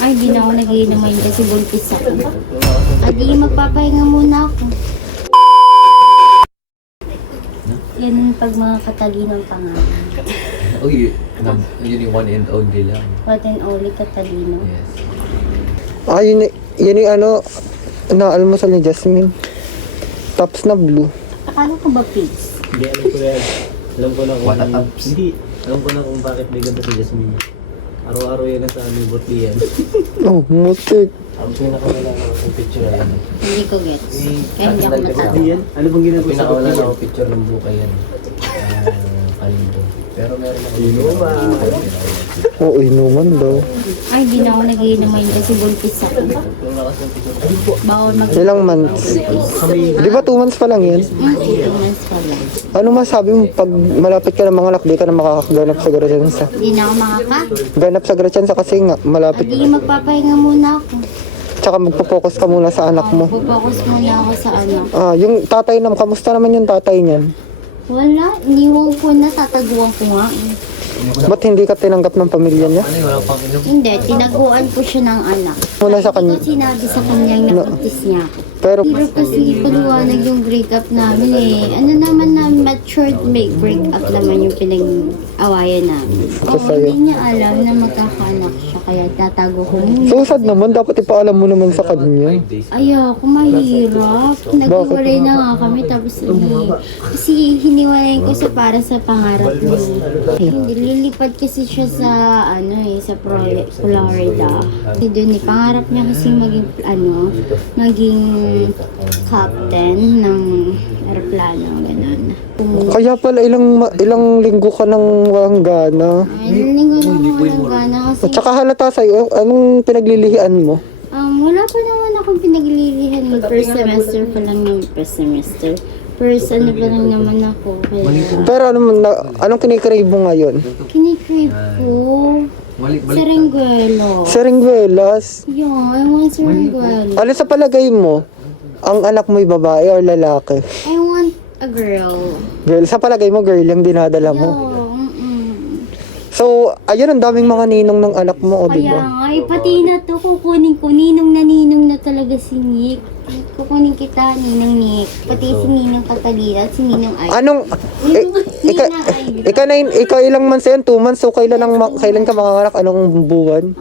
Ay, di na ako nagiinom ngayon kasi buntis ako. Adi, magpapahinga muna ako. Yan pag mga katalinong pangalan. Uy, yun yung one and only lang. What and only katalino. Yes. Ah, yun yung ano, naalmusal ni Jasmine. Tops na blue. Akala ko ba pigs? Hindi, alam ko yan. Alam ko na kung... Wala taps. Hindi. Alam ko na kung bakit may ganda si Jasmine. Araw-araw yan sa aming yan. Oh, mutik. Ang pinakamalala ko sa picture na yan. Hindi ko gets. Kaya hindi ako Hindi matatawa. yan? Ano bang ginagawa sa Pinakawalan butliyan? ako picture ng bukay yan. Kalindo. Pero meron ako Inuman. Oo, inuman daw. Ay, di na ako nagiinom ngayon kasi buntis ako. Bawal mag- Ilang months? Kami, Di ba 2 months pa lang yan? 2 months pa lang. Ano masabi mo pag malapit ka ng mga anak, di ka na makakaganap sa Gratiansa? Di na ako Ganap sa Gratiansa kasi nga, malapit. Adi, magpapahinga muna ako. Tsaka magpo-focus ka muna sa anak mo. Pupokus muna ako sa anak. Ah, yung tatay naman, kamusta naman yung tatay niyan? Wala, iniwan ko na, tataguan ko nga. Ba't hindi ka tinanggap ng pamilya niya? Ano yung wala pang inom? Hindi, tinaguan ko siya ng anak. Muna sa Hindi kanya. ko sinabi sa kanyang napuntis niya ako. Pero, Hirap kasi ipaliwanag yung breakup namin eh. Ano naman na matured may breakup naman yung pinag-awayan namin. Oo, sa'yo. hindi niya alam na magkakaanak siya kaya tatago ko muna. susad naman, dapat ipaalam mo naman sa kanya. Ayoko, mahirap. Naghiwalay na nga kami tapos kasi hiniwalay ko sa para sa pangarap niya. Hindi, lilipad kasi siya sa sa Florida. Kasi doon pangarap niya kasi maging captain ng aeroplano, gano'n. Kaya pala ilang linggo ka nang walang gana. Ay, linggo na ako walang gana kasi At saka halata sa'yo, anong pinaglilihian mo? wala pa naman akong pinaglilihan. First semester pa lang yung first semester. First ano pa lang naman ako. Kaya Pero anong kinikrave mo ngayon? kinikrave ko. Serengguelo. Seringuelas. Yung, I want serengguelo. Ano sa palagay mo? Ang anak mo'y babae o lalaki? I want a girl. Girl, sa palagay mo, girl yung dinadala mo. Yo, So, ayun, ang daming mga ninong ng anak mo, o Kaya diba? nga, pati na to, kukunin ko. Ninong na talaga si Nick. Kukunin kita, Ninong Nick. Pati si Ninong Catalina at si Ninong Ay. Anong, ikaw ilang months yan? 2 months? So, kailan ka makakalak? Anong buwan?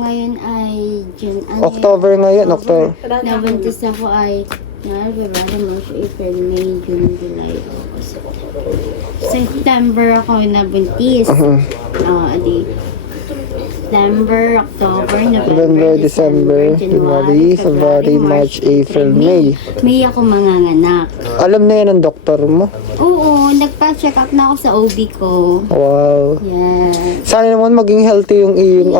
Ngayon ay June. October ngayon, October. Nabuntis ako ay February, March, April, May, June, July, August. September ako nabuntis. Adi. September, October, November, December, January, February, March, April, May. May ako manganganak. Alam na yan ng doktor mo? Oo, nagpa-check up na ako sa OB ko. Wow. Yes. Sana naman maging healthy yung iyong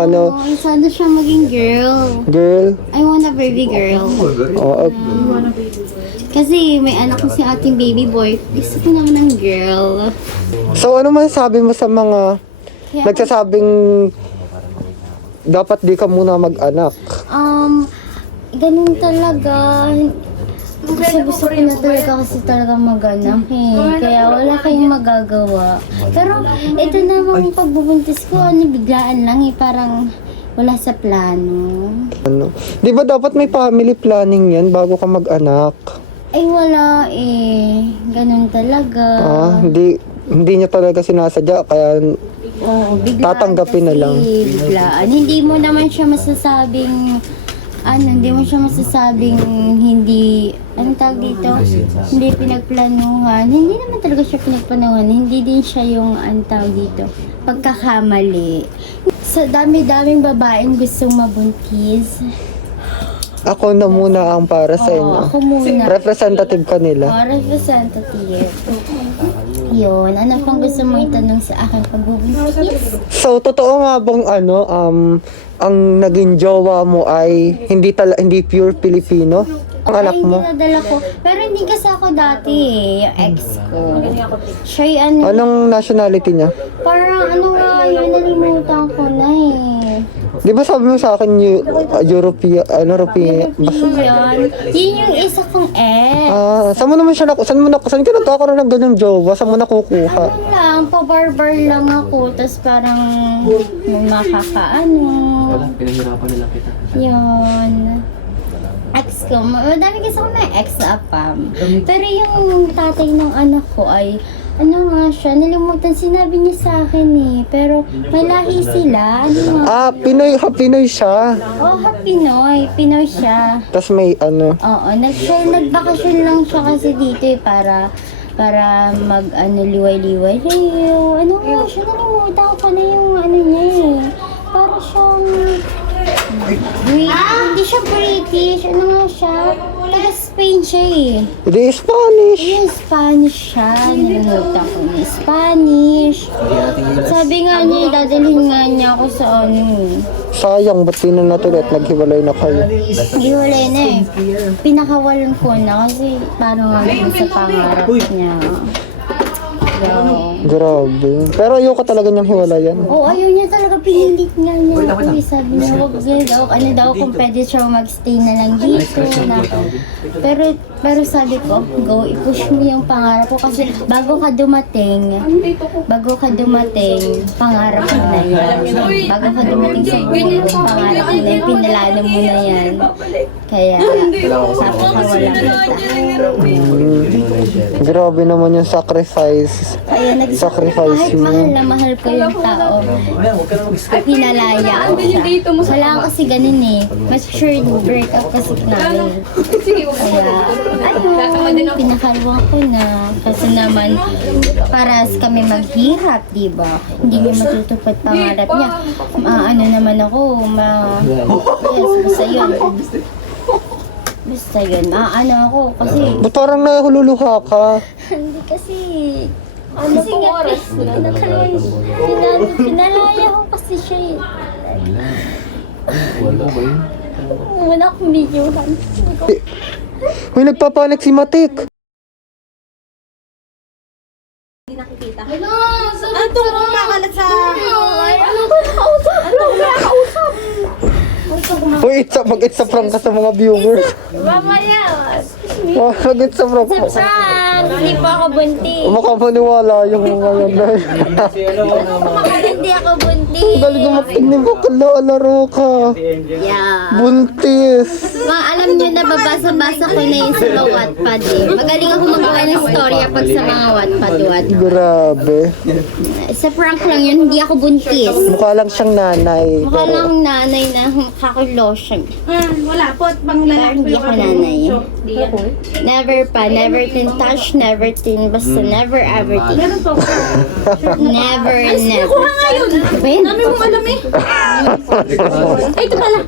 Sana siya maging girl. girl. I want a baby girl. Oo. Kasi may anak ko si ating baby boy. Gusto ko naman ng girl. So, ano masasabi mo sa mga Kaya, nagsasabing dapat di ka muna mag-anak? ganun talaga. Gusto ko na talaga kasi talaga mag-anak eh. Kaya wala kayong magagawa. Pero ito namang pagbubuntis ko, biglaan lang eh. Parang wala sa plano. Ano? Di ba dapat may family planning yan bago ka mag-anak? Ay wala eh. Ganun talaga. Hindi niya talaga sinasadya, kaya Oo, biglaan tatanggapin na kasi, lang. Biglaan. Hindi mo naman siya masasabing hindi, anong tawag dito? Hindi pinagplanuhan. Hindi naman talaga siya pinagplanuhan. Hindi din siya yung, anong tawag dito, pagkakamali. Sa dami-daming babaeng gustong mabuntis. Ako na muna ang para sa Oo, inyo. ako muna. Representative ka nila. Representative. Yun, ano pang gusto mo itanong sa akin pagbubuntis? So, totoo nga bang ang naging jowa mo ay hindi pure Filipino? Ang anak mo? Ay, dinadala ko. Pero hindi kasi ako dati eh, yung ex ko. Siya yung Anong nationality niya? parang ano nga yun, nalimutan ko na eh. Di ba sabi mo sa akin, European, European, Yun. Yun yung isa kong ex. saan mo naman siya saan ka nagkakaroon ng ganung jowa? Saan mo nakukuha? Ano lang, pa-barbar lang ako. Tapos parang may makakaano. Wala, pinahirapan nila kita. Yun. Ex ko. Madami kasi ako may ex na apam. Pero yung tatay ng anak ko ay, ano nga siya, nalimutan, sinabi niya sa akin eh. Pero may lahi sila. Ano nga? Pinoy siya. Oh, Pinoy. Pinoy siya. Tapos may ano, Oo, nagbakasyon lang siya kasi dito eh, para liway-liway. Ano nga siya, nalimutan ko na yung ano niya eh. Para siyang hindi siya British. Ano nga siya? Taga Spain siya eh. hindi Spanish. Yung Spanish siya. Nalimutan ko na Spanish. Sabi nga niya, dadalhin nga niya ako sa ano eh. Sayang, ba't di na natuloy at naghiwalay na kayo? Hiwalay na eh. Pinakawalan ko na kasi parang ano sa pangarap niya. Yo. Grabe. Pero ayoko talaga niyang hiwalayan. Oo, ayaw niya talaga, pinilit nga niya ako. Sabi niya, wag niya daw, ano daw, kung pwede siya magstay na lang dito. Pero sabi ko, go, i-push mo yung pangarap ko kasi bago ka dumating, pangarap mo na yan. Bago ka dumating sa buhay, pangarap mo na yan, pinalano mo na yan. Kaya, napakawala kita. Grabe naman yung sacrifice. Kaya Sacrifice kahit mo. mahal na mahal ko yung tao, Huwag ka na mag-skip. pinalaya ko siya. Wala kasi ganun eh. Matured break up kasi namin. Kaya, pinakalwa ko na. Kasi naman, paras kami maghirap, di ba? Hindi niya matutupad pangarap niya. Ano naman ako, yes, basta yun. Basta yun, ano ako, kasi, Ba't parang nahululuha ka? hindi kasi, kasi nga, pinalaya ko kasi siya eh. Wala ba yun? Wala akong videohan. Uy, nagpapanik si Matik. Ano itong kumakalat sa... Uy, mag-it's a prank ka sa mga viewers. Mamaya! Mag-it's a prank mo. Prank! Hindi pa ako buntis. Baka maniwala yung mga yan. Si Hindi ako buntis. Galing mo makinig mo, kalaro ka. Yeah. Buntis. Alam nyo na, babasa-basa ko na yun sa mga Wattpad eh. Magaling ako magawa ng storya pag sa mga Wattpad. Grabe. Sa prank lang yun, hindi ako buntis. Mukha lang siyang nanay. Mukha lang nanay na kakulosyon. Wala po, pang Pero lalaki hindi ako nanay. Never pa, never tin touch, never tin, basta never ever tin. Meron po. Never, never. Kuha nga yun. Ben, Dami mong alam eh. Ay, ito pala.